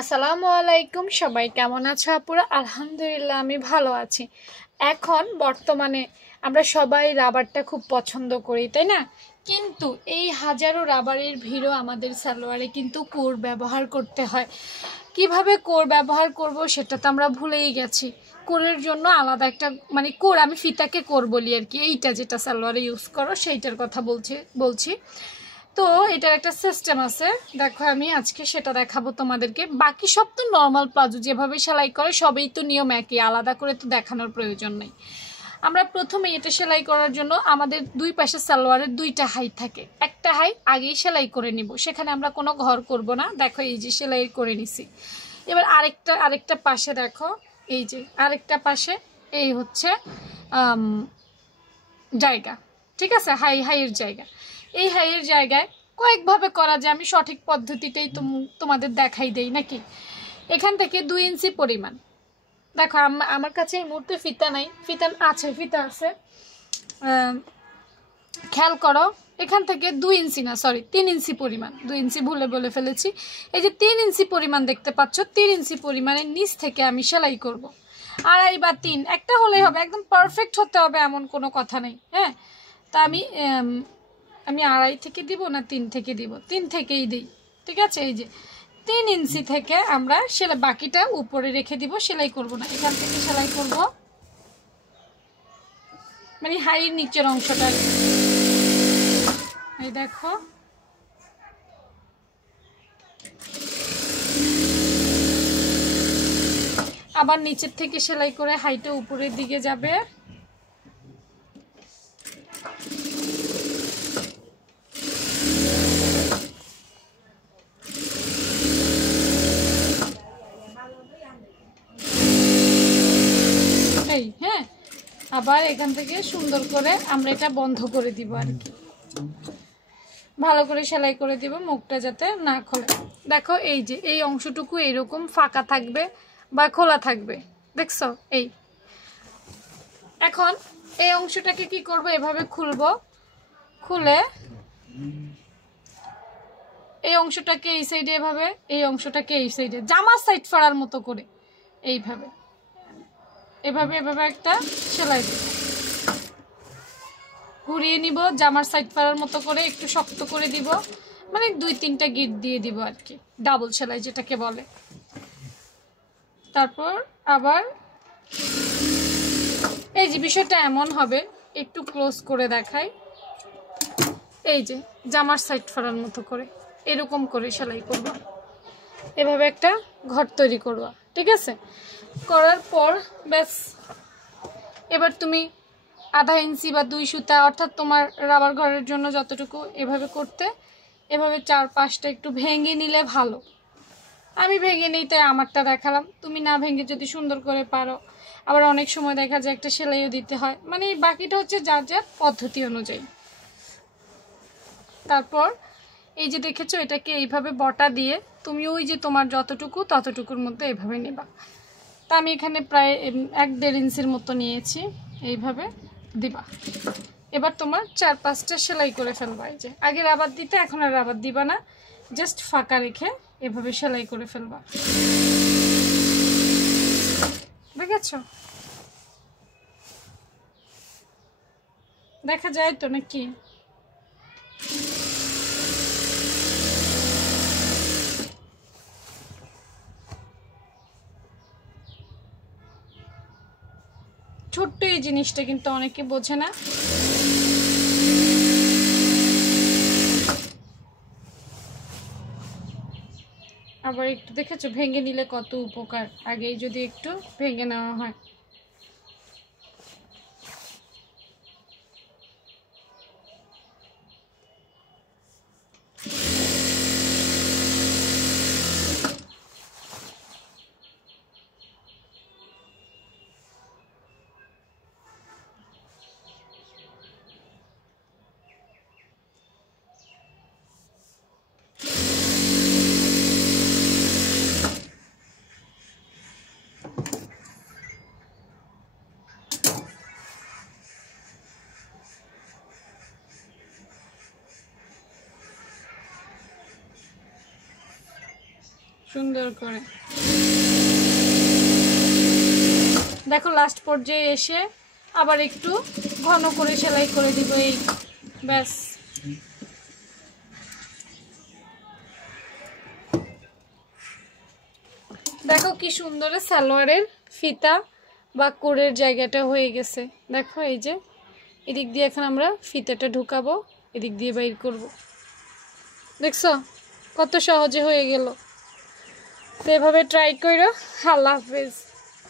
আসসালামু আলাইকুম, সবাই কেমন আছো আপুরা? আলহামদুলিল্লাহ আমি ভালো আছি। এখন বর্তমানে আমরা সবাই রাবারটা খুব পছন্দ করি, তাই না? কিন্তু এই হাজারো রাবারের ভিড়ও আমাদের সালোয়ারে কিন্তু কোর ব্যবহার করতে হয়। কিভাবে কোর ব্যবহার করব সেটা তো আমরা ভুলেই গেছি। কোরের জন্য আলাদা একটা কোর, আমি ফিতাকে কোর বলি আর কি, এইটা যেটা সালোয়ারে ইউজ করো সেইটার কথা বলছি। তো এটার একটা সিস্টেম আছে, দেখো আমি আজকে সেটা দেখাবো তোমাদেরকে। বাকি সব তো নর্মাল প্লাজো যেভাবে সেলাই করে সবই তো নিয়ম একই, আলাদা করে তো দেখানোর প্রয়োজন নেই। আমরা প্রথমে এটা সেলাই করার জন্য আমাদের দুই পাশে সালোয়ারের দুইটা হাই থাকে, একটা হাই আগেই সেলাই করে নিব, সেখানে আমরা কোনো ঘর করব না। দেখো এই যে সেলাই করে নিছি। এবার আরেকটা পাশে দেখো, এই যে আরেকটা পাশে এই হচ্ছে জায়গা, ঠিক আছে, হাইয়ের জায়গা। এই হাইয়ের জায়গায় কয়েকভাবে করা যায়, আমি সঠিক পদ্ধতিটাই তোমাদের দেখাই দেই নাকি। এখান থেকে 2 ইঞ্চি পরিমাণ, দেখো আমার কাছে এই মুহূর্তে ফিতা নাই, ফিতা আছে, খেয়াল করো। এখান থেকে 2 ইঞ্চি না, সরি 3 ইঞ্চি পরিমাণ, 2 ইঞ্চি ভুলে বলে ফেলেছি। এই যে 3 ইঞ্চি পরিমাণ দেখতে পাচ্ছ, 3 ইঞ্চি পরিমাণের নিচ থেকে আমি সেলাই করব। 2.5 বা 3 একটা হলেই হবে, একদম পারফেক্ট হতে হবে এমন কোনো কথা নেই। হ্যাঁ, তা আমি 2.5 থেকে দিব না 3 থেকে দিব, 3 থেকেই দিই, ঠিক আছে। এই যে 3 ইঞ্চি থেকে আমরা সেলাই, বাকিটা উপরে রেখে দিব, সেলাই করব না, এখান থেকে সেলাই করব, মানে হাইয়ের নিচের অংশটা। এই দেখো আবার নিচের থেকে সেলাই করে হাইটা উপরের দিকে যাবে। এই হ্যাঁ, আবার এখান থেকে সুন্দর করে আমরা এটা বন্ধ করে দিব আর কি, ভালো করে সেলাই করে দিব, মুখটা যাতে না খোলে। দেখো এই যে এই অংশটুকু এরকম ফাঁকা থাকবে বা খোলা থাকবে, দেখছো? এখন এই অংশটাকে কি করব, এভাবে খুলবো, খুলে এই অংশটাকে এই সাইডে, এভাবে এই অংশটাকে এই সাইডে জামার সাইড ফাড়ার মতো করে এইভাবে এভাবে একটা সেলাই দিব, ঘুরিয়ে নিব, জামার সাইড ফাড়ার মতো করে একটু শক্ত করে দিব, মানে 2-3টা গিট দিয়ে দিব আর কি, ডাবল সেলাই যেটাকে বলে। তারপর আবার এই যে বিষয়টা এমন হবে, একটু ক্লোজ করে দেখাই, এই যে জামার সাইড ফাড়ার মতো করে এরকম করে সেলাই করব, এভাবে একটা ঘর তৈরি করব, ঠিক আছে। করার পর ব্যাস, এবার তুমি 1/2 ইঞ্চি বা 2 সুতা, অর্থাৎ তোমার রাবার ঘরের জন্য যতটুকু, এভাবে করতে, এভাবে 4-5টা একটু ভেঙে নিলে ভালো। আমি ভেঙে নিই তাই আমারটা দেখালাম, তুমি না ভেঙে যদি সুন্দর করে পারো, আবার অনেক সময় দেখা যায় একটা সেলাইও দিতে হয়, মানে বাকিটা হচ্ছে যার যার পদ্ধতি অনুযায়ী। তারপর এই যে দেখেছো, এটাকে এইভাবে বটা দিয়ে তুমি ওই যে তোমার যতটুকু ততটুকুর মধ্যে এইভাবে নেবা। তা আমি এখানে প্রায় 1-1.5 ইঞ্চির মতো নিয়েছি, এইভাবে দিবা। এবার তোমার 4-5টা সেলাই করে ফেলবা। এই যে আগে রাবার দিতে, এখন আর রাবার দিবা না, জাস্ট ফাঁকা রেখে এভাবে সেলাই করে ফেলবা, দেখেছো? দেখা যায় তো নাকি? ছোট্ট এই জিনিসটা কিন্তু অনেকে বোঝে না। আবার একটু দেখেছো ভেঙে নিলে কত উপকার, আগেই যদি একটু ভেঙে নেওয়া হয়। সুন্দর করে। দেখো লাস্ট পর্যায়ে এসে আবার একটু ঘন করে সেলাই করে দিব, এই ব্যাস। দেখো কি সুন্দর সালোয়ারের ফিতা বা কোরের জায়গাটা হয়ে গেছে। দেখো এই যে এদিক দিয়ে এখন আমরা ফিতাটা ঢুকাবো, এদিক দিয়ে বাইর করব। দেখছো কত সহজে হয়ে গেল। তো এভাবে ট্রাই করো। আল্লাহ হাফেজ।